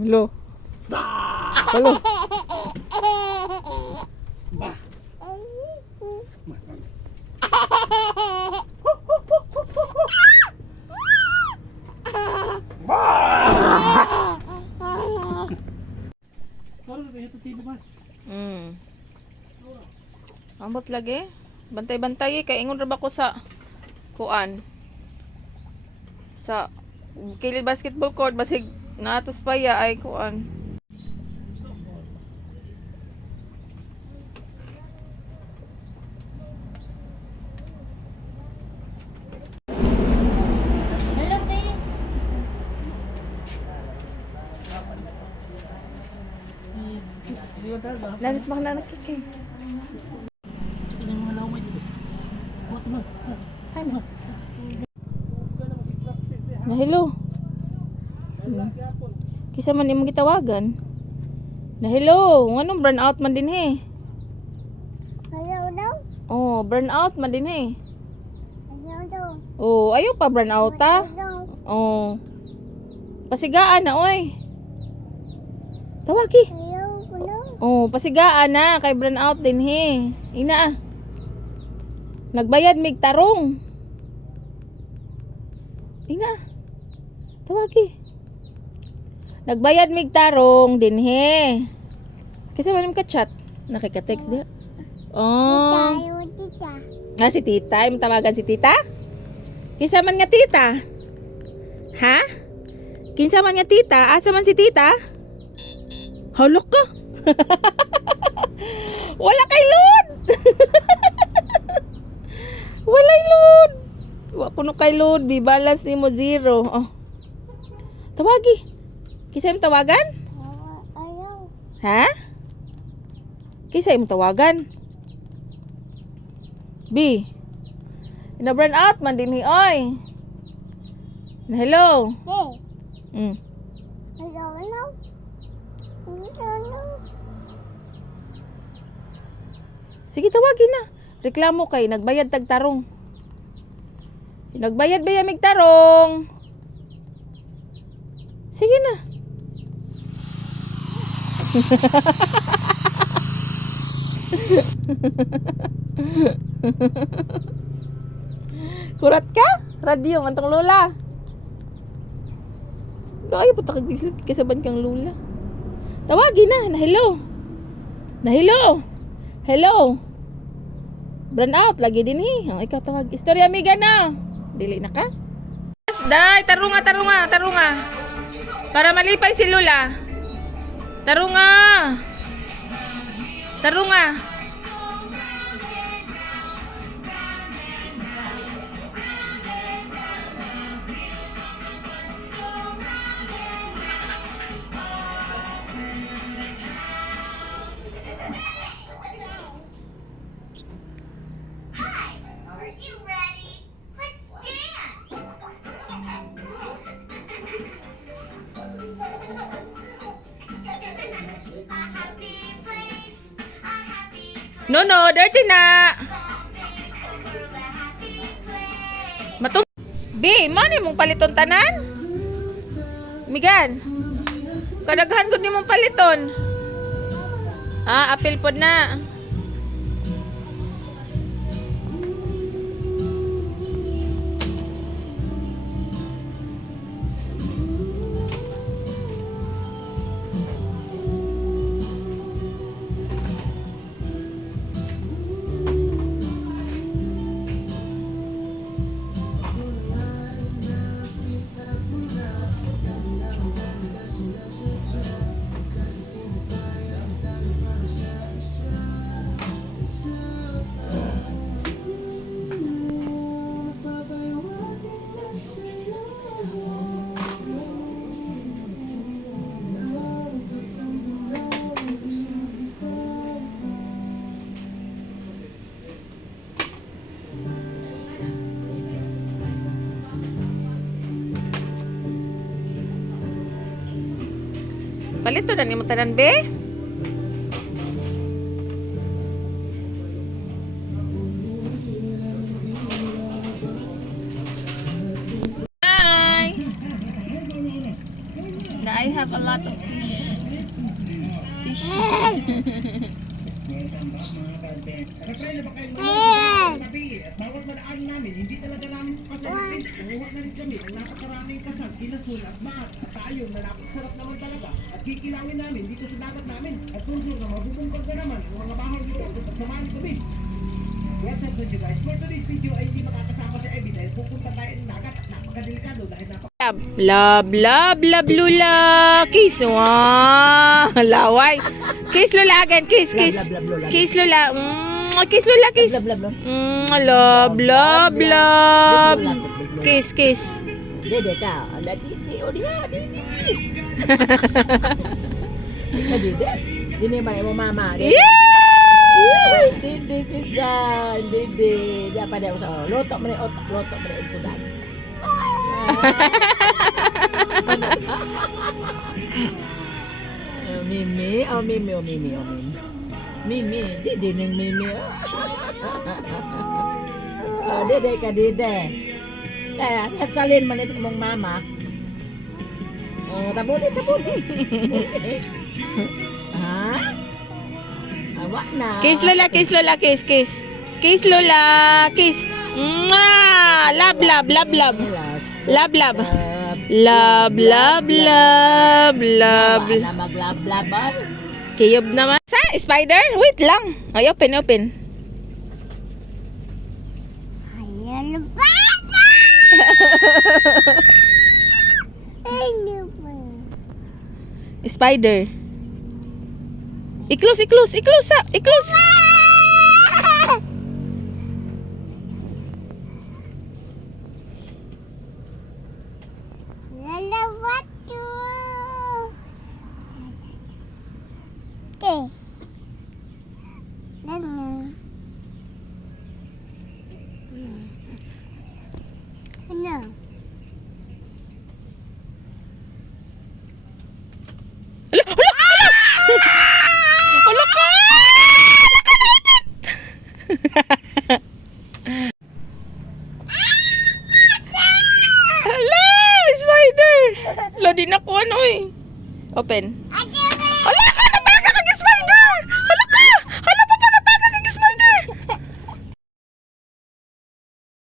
Hello. Hello. Ambot lagi. Bantay-bantay kay ingon ra ba ko sa kuan. Sa kilid basketball court basig naatos pa ya ay kuan. Lalis bang na nakiki. Hi mo. Na hello. Kisa man imong gitawagan. Na hello, nganong burn out man din he? Hello daw? Oh, burn out man din he. Hello daw? Oh, ayo pa burn out ta? Oh. Pasigaan na oy. Tawagi. Hello. Oh, pasigaan na kay burn out din he. Ina. Nagbayad mig tarong. Ina. Tawagi. Nagbayad mig tarong din he. Kasi manim ka chat. Nakika-text dia. Oh. Tita. Ah, si tita. Yung tawagan si tita? Kinsa man nga tita? Ha? Kinsa man nga tita? Asa man si tita? Halok ka. Wala kay load. Walay load. Wa kuno kay load. Bi balance nimo zero. Oh. Tawagi. Kisa imong tawagan? Ayaw. Ha? Kisa imong tawagan? B. Ina burn out man din hi oy. Na hello. Hey. Hello. Sige tawagin na. Reklamo kay nagbayad tag tarong. Nagbayad ba mig tarong? Sige na. Kurat ka? Radio man tong lola. Ay puta kag bislit kasaban kang lola. Tawagin na hello. Na hello. Hello. Burn out lagi din hi. Ang ikaw tawag. Istorya amiga na. Dili na ka? Day, tarunga. Para malipay si Lola. Tarunga. No, dirty na. Matum. B, mani mong paliton tanan? Migan. Kadaghan gud nimong paliton. Ah, apil pod na. Palito na ni mo tanan, be. Hi! I have a lot of fish. Fish. Hey! Bawat madaan namin, hindi talaga namin pasabitin. Kumuha na rin kami ang napakaraming kasal, kinasul at maat at tayo na napakasarap naman talaga. At kikilawin namin dito sa dagat namin. At puso na mabubungkag na naman ang mga bahaw dito at pagsamahan kami. What's up with you guys? For today's video ay hindi makakasama si Ivy dahil pupunta tayo ng dagat at napakadelikado dahil Love, love, love, Lula. Kiss. Wow. Laway. Kiss, Lula again. Kiss, kiss. Kiss, Lula. Kiss, Lula, kiss. Love, love, love. Kiss, kiss. Dede ka. Ala, dede. O, diha, dede. Ka, dede. Dini ba na mo mama? Dede. Yeah! Dede, kisan. Dede. Diya pa diya sa loto man yung otak. Loto man yung sudan. Mimi. Oh, Mimi. Oh, Mimi. Oh, Mimi. Mimi. Dede ng Mimi. Oh, dede ka, dede. Kaya, salin man ito mong mama. Oh, tabuli. Ha? Awa na. Kiss, Lula, kiss, Lula, kiss, kiss. Kiss, Lula, kiss. Mwah! Love, love, love, love. Love, love. Love, love, love, love. Na mag-love-love. Kiyob naman. Sa, spider? Wait lang. Ay, open, open. Ayan ba? Ano ba? Spider. I-close, i-close, i-close, i-close. Lalawat to. Kiss. Ano? Ano? Hala ka! Hala! Spider! Hala, di na ko ano eh. Open.